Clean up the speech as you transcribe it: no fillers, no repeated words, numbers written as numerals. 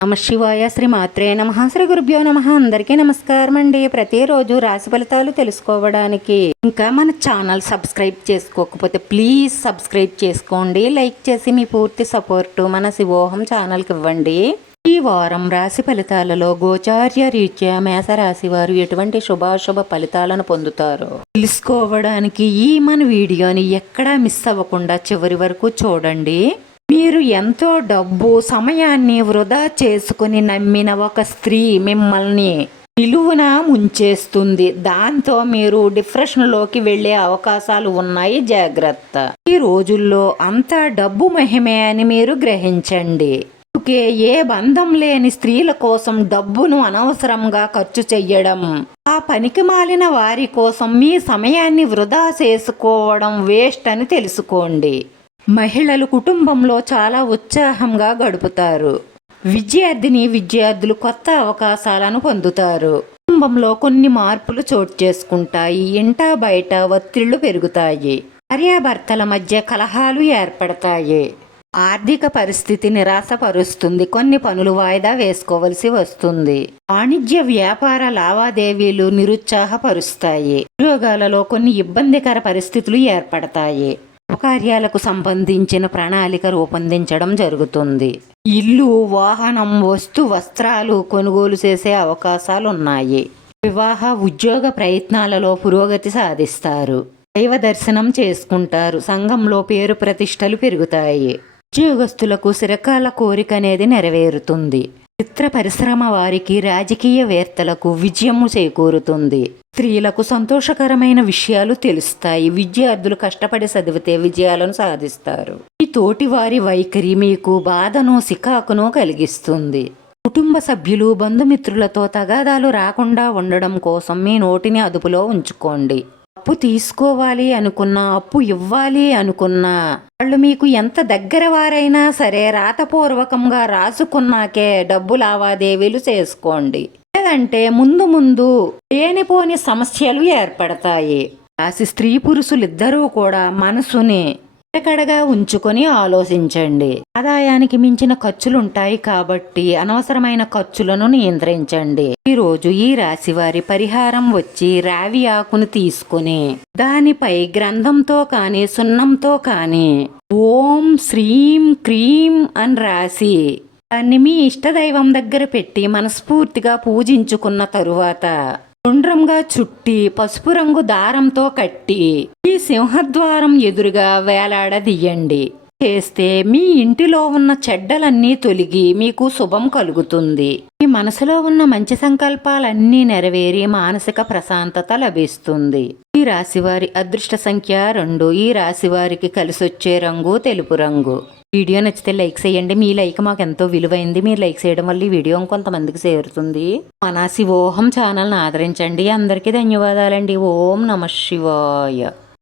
నమ శివాయ శ్రీ మాత్రే నమ శ్రీ గురుభ్యో నమ. అందరికీ నమస్కారం అండి. ప్రతిరోజు రాశి ఫలితాలు తెలుసుకోవడానికి ఇంకా మన ఛానల్ సబ్స్క్రైబ్ చేసుకోకపోతే ప్లీజ్ సబ్స్క్రైబ్ చేసుకోండి. లైక్ చేసి మీ పూర్తి సపోర్టు మన శివోహం ఛానల్కి ఇవ్వండి. ఈ వారం రాశి ఫలితాలలో గోచార్య రీత్యా మేషరాశి వారు ఎటువంటి శుభాశుభ ఫలితాలను పొందుతారో తెలుసుకోవడానికి ఈ మన వీడియోని ఎక్కడా మిస్ అవ్వకుండా చివరి వరకు చూడండి. మీరు ఎంతో డబ్బు సమయాన్ని వృధా చేసుకుని నమ్మిన ఒక స్త్రీ మిమ్మల్ని నిలువున ముంచేస్తుంది. దాంతో మీరు డిప్రెషన్లోకి వెళ్లే అవకాశాలు ఉన్నాయి, జాగ్రత్త. ఈ రోజుల్లో అంతా డబ్బు మహిమే అని మీరు గ్రహించండి. ఏ బంధం లేని స్త్రీల కోసం డబ్బును అనవసరంగా ఖర్చు చెయ్యడం, ఆ పనికి మాలిన వారి కోసం మీ సమయాన్ని వృధా చేసుకోవడం వేస్ట్ అని తెలుసుకోండి. మహిళలు కుటుంబంలో చాలా ఉత్సాహంగా గడుపుతారు. విద్యార్థులు కొత్త అవకాశాలను పొందుతారు. కుటుంబంలో కొన్ని మార్పులు చోటు చేసుకుంటాయి. ఇంట బయట ఒత్తిళ్లు పెరుగుతాయి. భార్యాభర్తల మధ్య కలహాలు ఏర్పడతాయి. ఆర్థిక పరిస్థితి నిరాశపరుస్తుంది. కొన్ని పనులు వాయిదా వేసుకోవలసి వస్తుంది. వాణిజ్య వ్యాపార లావాదేవీలు నిరుత్సాహపరుస్తాయి. ఉద్యోగాలలో కొన్ని ఇబ్బందికర పరిస్థితులు ఏర్పడతాయి. కార్యాలకు సంబంధించిన ప్రణాళిక రూపొందించడం జరుగుతుంది. ఇల్లు, వాహనం, వస్త్రాలు కొనుగోలు చేసే అవకాశాలున్నాయి. వివాహ ఉద్యోగ ప్రయత్నాలలో పురోగతి సాధిస్తారు. దైవ దర్శనం చేసుకుంటారు. సంఘంలో పేరు ప్రతిష్టలు పెరుగుతాయి. ఉద్యోగస్తులకు చిరకాల కోరిక అనేది నెరవేరుతుంది. చిత్ర పరిశ్రమ వారికి, రాజకీయవేత్తలకు విజయము చేకూరుతుంది. స్త్రీలకు సంతోషకరమైన విషయాలు తెలుస్తాయి. విద్యార్థులు కష్టపడి చదివితే విజయాలను సాధిస్తారు. మీ తోటి వారి వైఖరి మీకు బాధను, సికాకును కలిగిస్తుంది. కుటుంబ సభ్యులు, బంధుమిత్రులతో తగాదాలు రాకుండా ఉండడం కోసం మీ నోటిని అదుపులో ఉంచుకోండి. అప్పు తీసుకోవాలి అనుకున్నా, అప్పు ఇవ్వాలి అనుకున్నా వాళ్ళు మీకు ఎంత దగ్గర వారైనా సరే రాతపూర్వకంగా రాసుకున్నాకే డబ్బు లావాదేవీలు చేసుకోండి. లేదంటే ముందు లేనిపోని సమస్యలు ఏర్పడతాయి. రాశి స్త్రీ పురుషులిద్దరూ కూడా మనసుని ఎక్కడగా ఉంచుకొని ఆలోచించండి. ఆదాయానికి మించిన ఖర్చులుంటాయి కాబట్టి అనవసరమైన ఖర్చులను నియంత్రించండి. ఈరోజు ఈ రాశి వారి పరిహారం వచ్చి రావి ఆకును తీసుకుని దానిపై గ్రంథంతో కానీ సున్నంతో కానీ ఓం శ్రీం క్రీం అని రాసి దాన్ని మీ ఇష్టదైవం దగ్గర పెట్టి మనస్ఫూర్తిగా పూజించుకున్న తరువాత గుండ్రంగా చుట్టి పసుపు రంగు దారంతో కట్టి ఈ సింహద్వారం ఎదురుగా వేలాడదీయండి. చేస్తే మీ ఇంటిలో ఉన్న చెడ్డలన్నీ తొలగి మీకు శుభం కలుగుతుంది. మీ మనసులో ఉన్న మంచి సంకల్పాలన్నీ నెరవేరి మానసిక ప్రశాంతత లభిస్తుంది. ఈ రాశివారి అదృష్ట సంఖ్య 2. ఈ రాశివారికి కలిసొచ్చే రంగు తెలుపు రంగు. వీడియో నచ్చితే లైక్ చేయండి. మీ లైక్ మాకు ఎంతో విలువైంది. మీరు లైక్ చేయడం వల్ల ఈ వీడియో కొంతమందికి చేరుతుంది. మన శివోహం ఛానల్ని ఆదరించండి. అందరికీ ధన్యవాదాలండి. ఓం నమ శివాయ.